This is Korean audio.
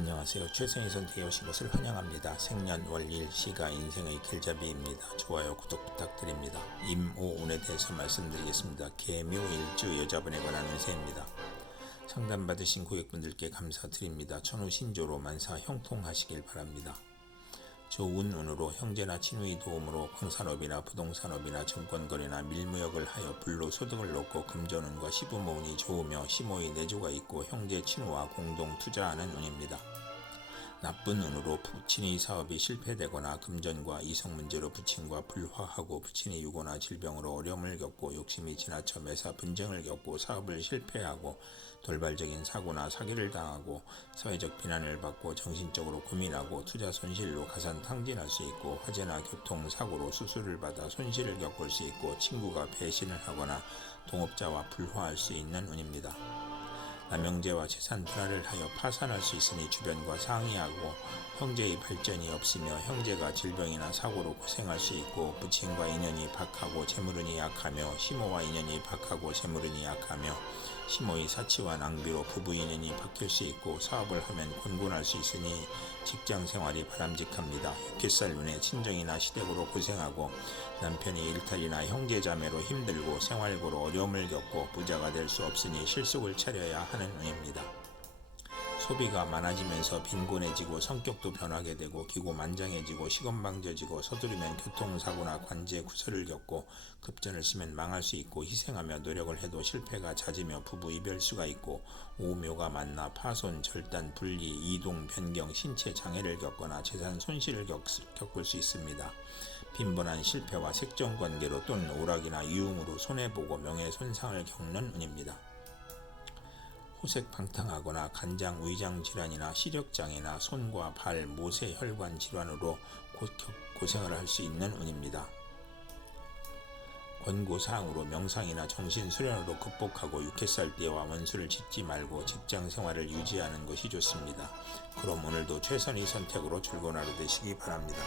안녕하세요. 최선희 선택에 오신 것을 환영합니다. 생년 월일 시가 인생의 길잡이입니다. 좋아요, 구독 부탁드립니다. 임오운에 대해서 말씀드리겠습니다. 개묘일주 여자분에 관한 운세입니다. 상담받으신 고객분들께 감사드립니다. 천우 신조로 만사 형통하시길 바랍니다. 좋은 운으로 형제나 친구의 도움으로 광산업이나 부동산업이나 증권거래나 밀무역을 하여 불로 소득을 얻고 금전운과 시부모운이 좋으며 시모의 내조가 있고 형제 친구와 공동 투자하는 운입니다. 나쁜 운으로 부친의 사업이 실패되거나 금전과 이성 문제로 부친과 불화하고 부친이 유고나 질병으로 어려움을 겪고 욕심이 지나쳐 매사 분쟁을 겪고 사업을 실패하고 돌발적인 사고나 사기를 당하고 사회적 비난을 받고 정신적으로 고민하고 투자 손실로 가산 탕진할 수 있고 화재나 교통 사고로 수술을 받아 손실을 겪을 수 있고 친구가 배신을 하거나 동업자와 불화할 수 있는 운입니다. 남영재와 재산 분할을 하여 파산할 수 있으니 주변과 상의하고 형제의 발전이 없으며 형제가 질병이나 사고로 고생할 수 있고 부친과 인연이 박하고 재물운이 약하며 시모와 인연이 박하고 재물운이 약하며 시모의 사치와 낭비로 부부 인연이 바뀔 수 있고 사업을 하면 곤곤할 수 있으니 직장 생활이 바람직합니다. 육개살 눈에 친정이나 시댁으로 고생하고 남편이 일탈이나 형제자매로 힘들고 생활고로 어려움을 겪고 부자가 될 수 없으니 실속을 차려야 하는 운입니다. 소비가 많아지면서 빈곤해지고 성격도 변하게 되고 기고만장해지고 시건방져지고 서두르면 교통사고나 관제 구설을 겪고 급전을 쓰면 망할 수 있고 희생하며 노력을 해도 실패가 잦으며 부부 이별수가 있고 오묘가 만나 파손, 절단, 분리, 이동, 변경, 신체 장애를 겪거나 재산 손실을 겪, 겪을 수 있습니다. 빈번한 실패와 색정관계로 또는 오락이나 유흥으로 손해보고 명예손상을 겪는 운입니다. 호색 방탕하거나 간장 위장 질환이나 시력 장애나 손과 발, 모세 혈관 질환으로 고, 고생을 할 수 있는 운입니다. 권고사항으로 명상이나 정신수련으로 극복하고 육회살대와 원수를 짓지 말고 직장 생활을 유지하는 것이 좋습니다. 그럼 오늘도 최선의 선택으로 출근하러 되시기 바랍니다.